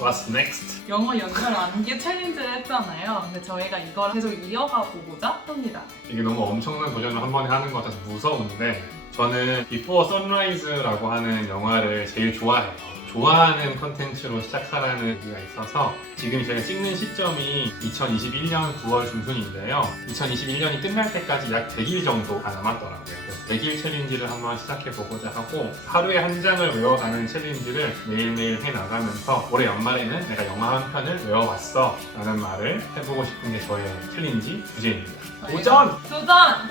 What's next? 영어 연결 암기 챌린지를 했잖아요. 근데 저희가 이걸 계속 이어가 보고자 합니다. 이게 너무 엄청난 도전을 한 번에 하는 것 같아서 무서운데 저는 비포선라이즈라고 하는 영화를 제일 좋아해요. 좋아하는 컨텐츠로 시작하라는 의미가 있어서 지금 제가 찍는 시점이 2021년 9월 중순인데요. 2021년이 끝날 때까지 약 100일 정도가 남았더라고요. 그래서 100일 챌린지를 한번 시작해보고자 하고 하루에 한 장을 외워가는 챌린지를 매일매일 해나가면서 올해 연말에는 내가 영화 한 편을 외워봤어 라는 말을 해보고 싶은 게 저의 챌린지 주제입니다. 도전! 도전!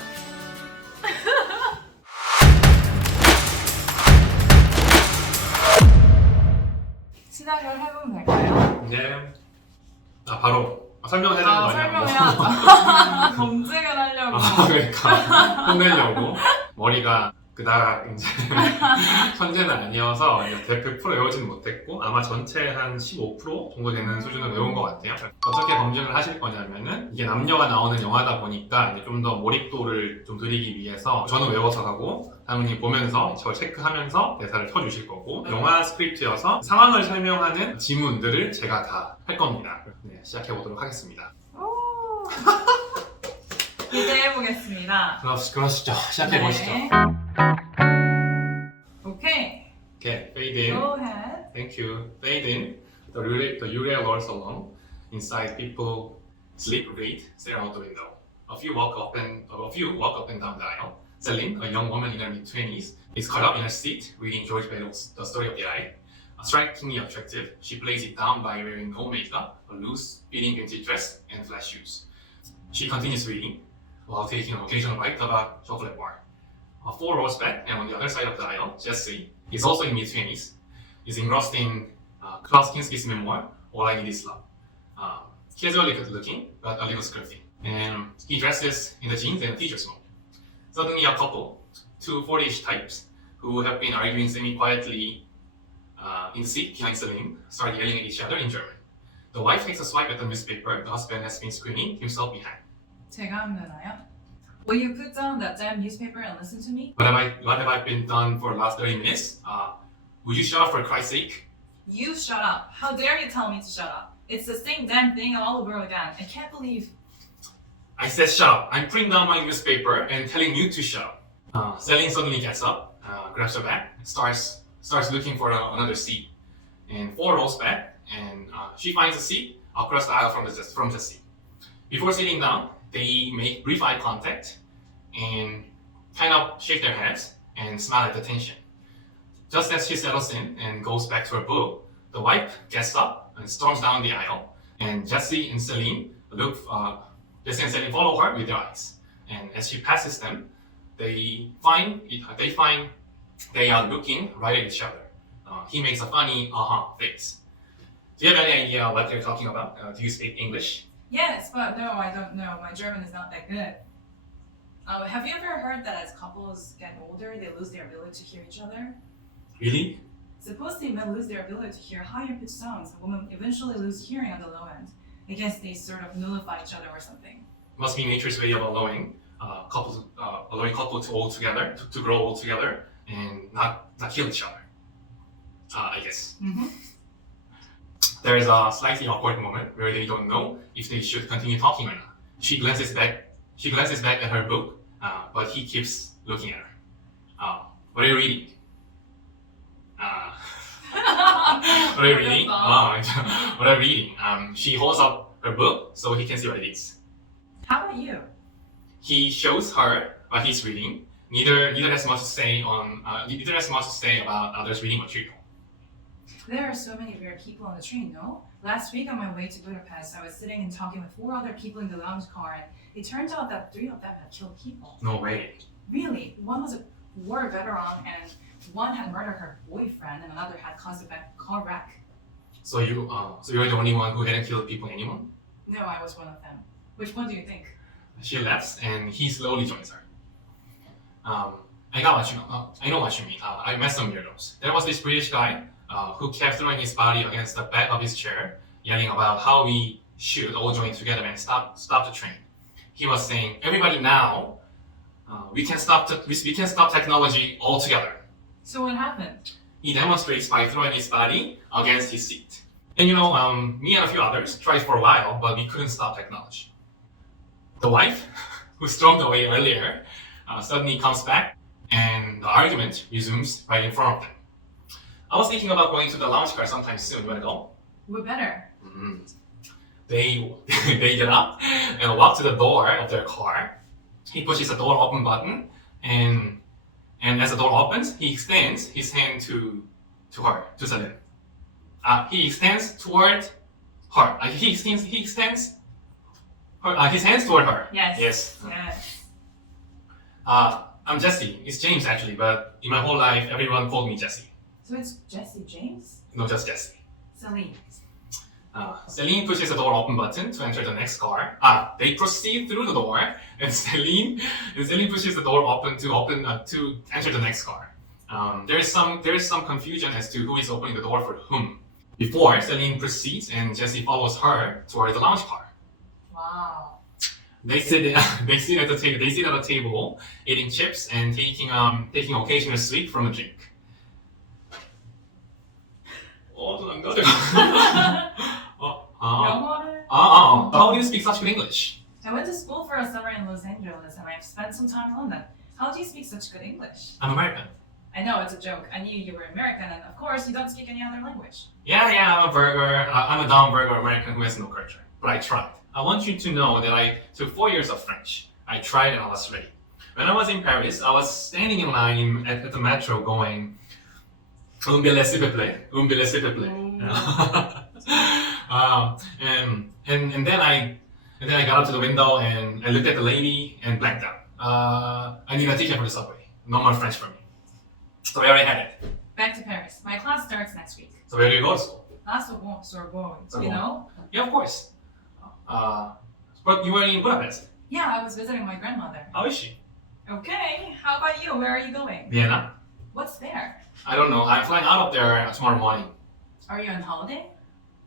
시작을 해보면 될까요? 네. 바로 설명을 해야 되는 거 아니야? 설명해야죠. 검증을 하려고. 그러니까 혼내려고 머리가 그닥 이제 천재는 아니어서 100% 외우지는 못했고 아마 전체 한 15% 정도 되는 수준을 외운 것 같아요. 어떻게 검증을 하실 거냐면은 이게 남녀가 나오는 영화다 보니까 좀 더 몰입도를 좀 드리기 위해서 저는 외워서 가고 당연히 보면서 저를 체크하면서 대사를 펴주실 거고 영화 스크립트여서 상황을 설명하는 지문들을 제가 다 할 겁니다. 네, 시작해 보도록 하겠습니다. 기대해보겠습니다. 그러시죠. 시작해 보시죠. 네. 오케이. Okay, fade in. Go ahead. Thank you. Fade in. The urea rolls along. Inside, people sleep, read, stare out the window. A few walk up and down the aisle. Celine, a young woman in her mid-20s, is caught up in her seat reading George Beddoes' The Story of the Eye. Strikingly attractive, she plays it down by wearing no makeup, a loose, fitting vintage dress, and flat shoes. She continues reading while taking an occasional bite of a chocolate bar. 4 rows back, and on the other side of the aisle, Jesse is also in mid-20s, is engrossed in Klaus Kinski's memoir, All I Need Is Love. Casually good-looking, but a little scruffy, and he dresses in the jeans and t-shirt mode. Suddenly a couple, two 40-ish types, who have been arguing semi-quietly in the seat behind Celine, start yelling at each other in German. The wife takes a swipe at the newspaper the husband has been screening himself behind. 제가 하면 되나요? Will you put down that damn newspaper and listen to me? What have I been done for the last 30 minutes? Would you shut up for Christ's sake? You shut up. How dare you tell me to shut up? It's the same damn thing all over again. I can't believe... I said shut up. I'm putting down my newspaper and telling you to shut up. Celine suddenly gets up, grabs her bag, starts looking for another seat. And 4 rows back, and she finds a seat across the aisle from Jesse. Before sitting down, they make brief eye contact and kind of shake their heads and smile at the tension. Just as she settles in and goes back to her book, the wife gets up and storms down the aisle, and Jesse and Celine follow her with their eyes. And as she passes them, they find they are looking right at each other. He makes a funny face. Do you have any idea what they're talking about? Do you speak English? Yes, but no, I don't know. My German is not that good. Have you ever heard that as couples get older, they lose their ability to hear each other? Really? Supposedly men lose their ability to hear higher pitched sounds. Women eventually lose hearing on the low end. I guess they sort of nullify each other or something. Must be nature's way of allowing couples to grow old together and not kill each other. I guess. Mm-hmm. There is a slightly awkward moment where they don't know if they should continue talking or not. She glances back at her book, but he keeps looking at her. What are you reading? What are you reading? What are you reading? She holds up her book so he can see what it is. How about you? He shows her what he's reading. Neither has much to say about others' reading material. There are so many weird people on the train, no? Last week on my way to Budapest, I was sitting and talking with 4 other people in the lounge car, and it turns out that 3 of them had killed people. No way. Really? One was a war veteran, and one had murdered her boyfriend, and another had caused a bad car wreck. So you're the only one who hadn't killed people anymore? No, I was one of them. Which one do you think? She laughs and he slowly joins her. I know what you mean. I met some weirdos. There was this British guy who kept throwing his body against the back of his chair, yelling about how we should all join together and stop the train. He was saying, "Everybody now, we can stop technology altogether." So what happened? He demonstrates by throwing his body against his seat. And you know, me and a few others tried for a while, but we couldn't stop technology. The wife, who stormed away earlier, suddenly comes back, and the argument resumes right in front of them. I was thinking about going to the lounge car sometime soon. You wanna go? We better. They get up and walk to the door of their car. He pushes the door open button, and as the door opens, he extends his hand to her, to Celine. He extends toward her. He extends her, his hands toward her. Yes. Yes. I'm Jesse. It's James actually, but in my whole life, everyone called me Jesse. So it's Jesse James? No, just Jesse. Celine. Celine pushes the door open button to enter the next car. They proceed through the door, and Celine pushes the door open to enter the next car. There is some confusion as to who is opening the door for whom. Before Celine proceeds, and Jesse follows her toward the lounge car. Wow. They sit at a table, eating chips and taking occasional sweet from a drink. 좀 남겨줘. 영어를? How do you speak such good English? I went to school for a summer in Los Angeles and I've spent some time in London. How do you speak such good English? I'm American. I know, it's a joke. I knew you were American and of course you don't speak any other language. Yeah, I'm a dumb burger American who has no culture. But I tried. I want you to know that I took 4 years of French. I tried and I was ready. When I was in Paris, I was standing in line at the metro going, s'il vous plaît. And then I got up to the window and I looked at the lady and blanked out. I need a ticket for the subway. No more French for me. So where I headed? Back to Paris. My class starts next week. So where do you go to school? La Sorbonne, you Sorbonne. know? Yeah, of course. But you were in Budapest. Yeah, I was visiting my grandmother. How is she? Okay, how about you? Where are you going? Vienna? What's there? I don't know. I'm flying out of there tomorrow morning. Are you on holiday?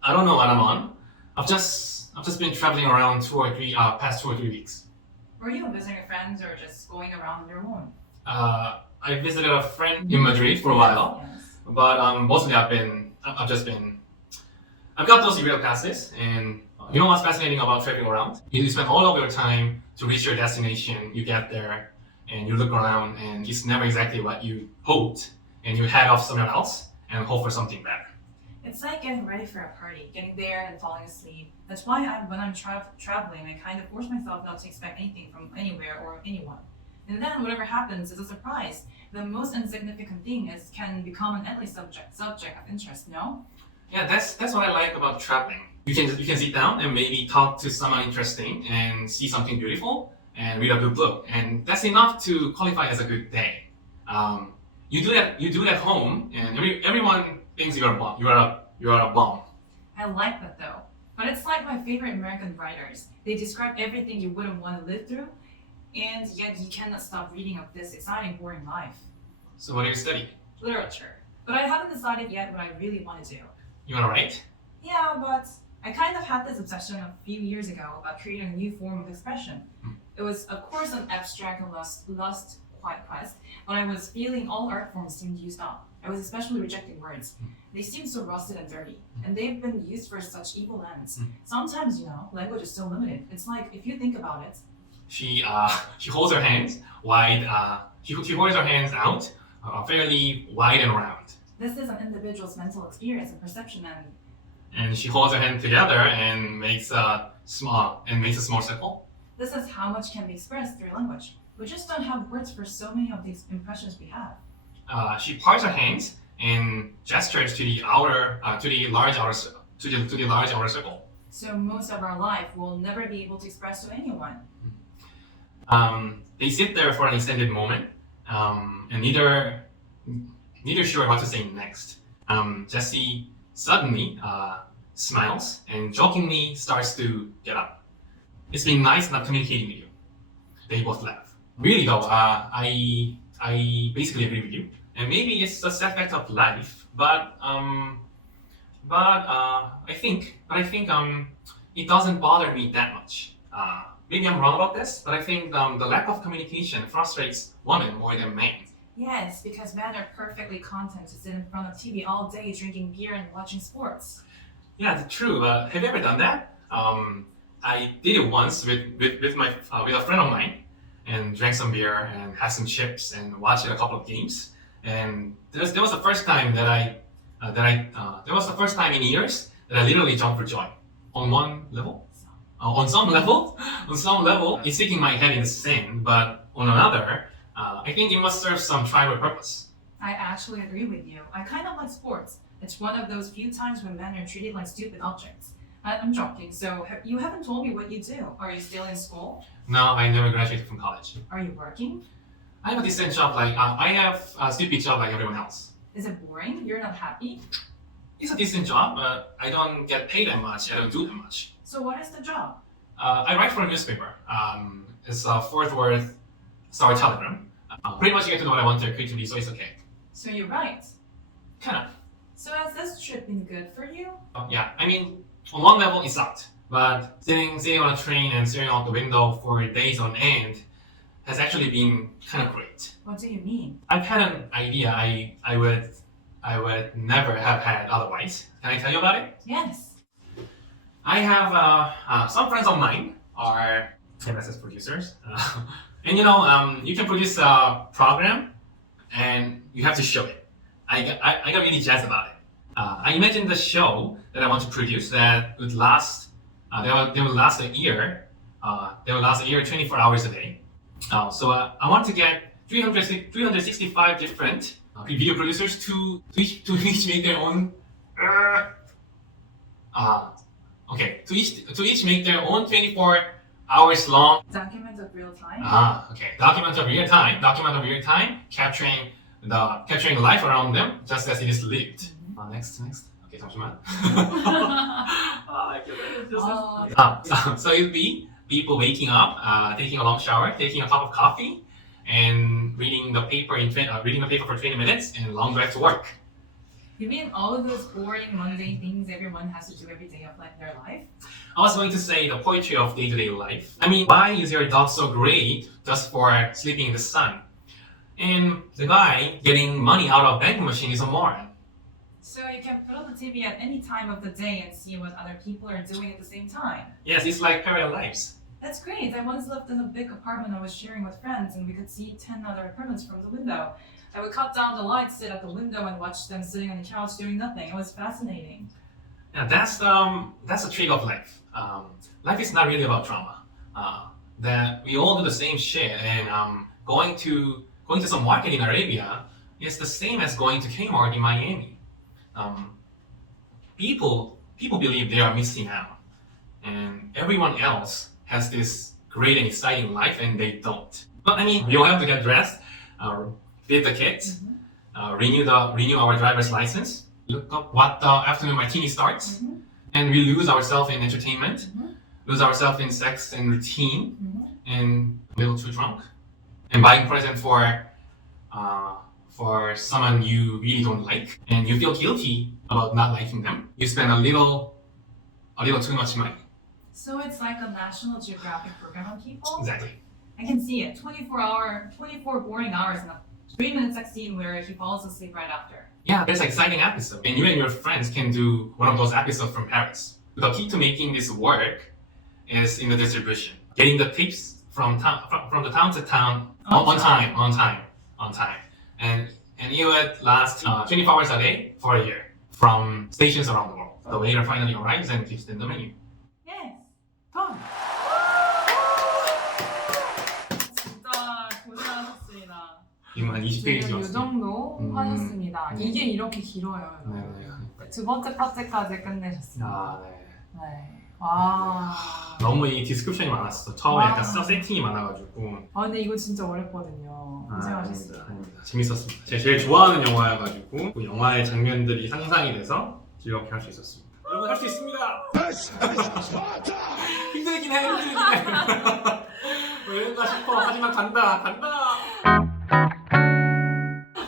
I don't know what I'm on. I've just been traveling around past 2 or 3 weeks. Were you visiting friends or just going around on your own? I visited a friend in Madrid for a while, Yes. but mostly I've got those real passes, and you know what's fascinating about traveling around? You spend all of your time to reach your destination. You get there, and you look around, and it's never exactly what you hoped, and you head off somewhere else and hope for something better. It's like getting ready for a party, getting there and falling asleep. That's why when I'm traveling, I kind of force myself not to expect anything from anywhere or anyone. And then whatever happens is a surprise. The most insignificant thing can become an endless subject of interest, no? Yeah, that's what I like about traveling. You can sit down and maybe talk to someone interesting and see something beautiful and read a good book, and that's enough to qualify as a good day. You do that at home, and everyone thinks you're a bum. I like that though. But it's like my favorite American writers. They describe everything you wouldn't want to live through, and yet you cannot stop reading of this exciting, boring life. So what do you study? Literature. But I haven't decided yet what I really want to do. You wanna write? Yeah, but I kind of had this obsession a few years ago about creating a new form of expression. It was, of course, an abstract and lost quest, but I was feeling all art forms seemed used up. I was especially rejecting words. They seem so rusted and dirty, and they've been used for such evil ends. Sometimes, language is so limited. It's like, if you think about it, She holds her hands wide. She holds her hands out, fairly wide and round. this is an individual's mental experience and perception, And she holds her hand together and makes a small circle. this is how much can be expressed through language. We just don't have words for so many of these impressions we have. She parts her hands and gestures to the large outer circle. So most of our life we'll never be able to express to anyone. They sit there for an extended moment, and neither sure what to say next. Jesse suddenly smiles and jokingly starts to get up. It's been nice not communicating with you. They both laugh. Really though, I basically agree with you, and maybe it's a sad fact of life, but I think it doesn't bother me that much. Maybe I'm wrong about this, but I think the lack of communication frustrates women more than men. Yes, because men are perfectly content to sit in front of TV all day drinking beer and watching sports. Yeah, it's true. Have you ever done that? I did it once with a friend of mine, and drank some beer and had some chips and watched a couple of games. And that was the first time that was the first time in years that I literally jumped for joy. On one level, on some level, it's sticking my head in the sand. But on another, I think it must serve some tribal purpose. I actually agree with you. I kind of like sports. It's one of those few times when men are treated like stupid objects. I'm joking. So you haven't told me what you do. Are you still in school? No, I never graduated from college. Are you working? I have a decent job. I have a stupid job like everyone else. Is it boring? You're not happy? It's a decent job, but I don't get paid that much. I don't do that much. So what is the job? I write for a newspaper. It's a Fort Worth Star Telegram. Pretty much you get to know what I want to creatively, so it's okay. So you write. Kind of. So has this trip been good for you? Yeah, I mean, on one level it sucked, but sitting on a train and staring out the window for days on end has actually been kind of great. What do you mean? I've had an idea I would never have had otherwise. Can I tell you about it? Yes. I have some friends of mine are MSS producers, and you can produce a program and you have to show it. I got really jazzed about it. I imagined the show that I want to produce that would last. They would last a year. They would last a year, 24 hours a day. So I want to get 365 different video producers to each make their own. To each make their own 24 hours long Document of real time? document of real time, capturing life around them just as it is lived. Next. Okay, 잠시만. So it'll be people waking up, taking a long shower, taking a cup of coffee, and reading the paper for 20 minutes, and a long drive to work. You mean all of those boring, mundane things everyone has to do every day of their life? I was going to say the poetry of day-to-day life. I mean, why is your dog so great just for sleeping in the sun? And the guy getting money out of vending machine is a moron. So you can put on the TV at any time of the day and see what other people are doing at the same time. Yes, it's like parallel lives. That's great. I once lived in a big apartment I was sharing with friends, and we could see 10 other apartments from the window. I would cut down the lights, sit at the window, and watch them sitting on the couch doing nothing. It was fascinating. Yeah, that's the trick of life. Life is not really about drama. That we all do the same shit, and going to some market in Arabia is the same as going to Kmart in Miami. People believe they are missing out, and everyone else has this great and exciting life, and they don't. But I mean, we all have to get dressed, feed the kids, renew our driver's license, look up what the afternoon martini starts, and we lose ourselves in entertainment, lose ourselves in sex and routine, and a little too drunk, and buying present for someone you really don't like, and you feel guilty about not liking them. You spend a little too much money. So it's like a National Geographic program on people? Exactly. I can see it. 24 boring hours and a 3-minute sex scene where he falls asleep right after. Yeah, there's an exciting episode, and you and your friends can do one of those episodes from Paris. The key to making this work is in the distribution. Getting the tips from the town to town on time. And it would last 24 hours a day for a year from stations around the world. The waiter finally arrives and gives them the menu. Yes. Done. 진짜 고생하셨습니다. 지금 한 20페이지였어요. 이 정도 하셨습니다. 이게 이렇게 길어요. 네. 두 번째 파트까지 끝내셨습니다. 네. 와. 너무 이 디스크립션이 많았어. 처음에 약간 세팅이 많아가지고. 근데 이거 진짜 어렵거든요. 고생하셨습니다. 아닙니다. 재밌었습니다. 제가 제일 좋아하는 영화여가지고 그 영화의 장면들이 상상이 돼서 즐겁게 할 수 있었습니다. 여러분 할 수 있습니다. 힘들긴 해. 왜인가 싶어. 하지만 간다.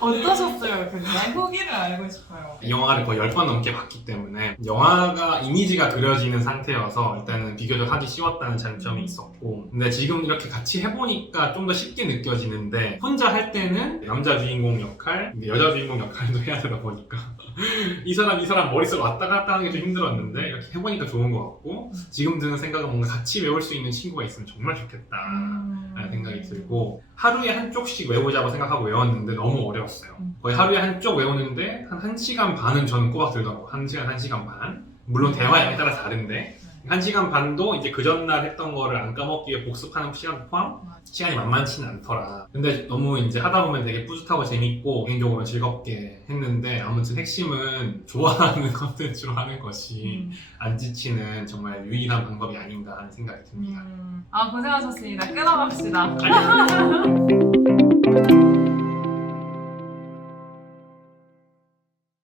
어떠셨어요? 근데 후기를 알고 싶어요. 영화를 거의 10번 넘게 봤기 때문에 영화가 이미지가 그려지는 상태여서 일단은 비교적 하기 쉬웠다는 장점이 있었고, 근데 지금 이렇게 같이 해보니까 좀 더 쉽게 느껴지는데, 혼자 할 때는 남자 주인공 역할, 여자 주인공 역할도 해야 되다 보니까 이 사람 머릿속 왔다 갔다 하는 게 좀 힘들었는데 이렇게 해보니까 좋은 것 같고, 지금 드는 생각은 뭔가 같이 외울 수 있는 친구가 있으면 정말 좋겠다 라는 생각이 들고, 하루에 한쪽씩 외우자고 생각하고 외웠는데 너무 어려웠어요. 거의 하루에 한쪽 외우는데 한 1시간 반은 저는 꼬박 들더라고요. 1시간 반. 물론 대화에 따라 다른데 1시간 반도 이제 그 전날 했던 거를 안 까먹기 위해 복습하는 시간 포함 시간이 만만치는 않더라. 근데 너무 이제 하다 보면 되게 뿌듯하고 재밌고 개인적으로 즐겁게 했는데, 아무튼 핵심은 좋아하는 컨텐츠로 하는 것이 안 지치는 정말 유일한 방법이 아닌가 하는 생각이 듭니다. 고생하셨습니다. 끊어갑시다.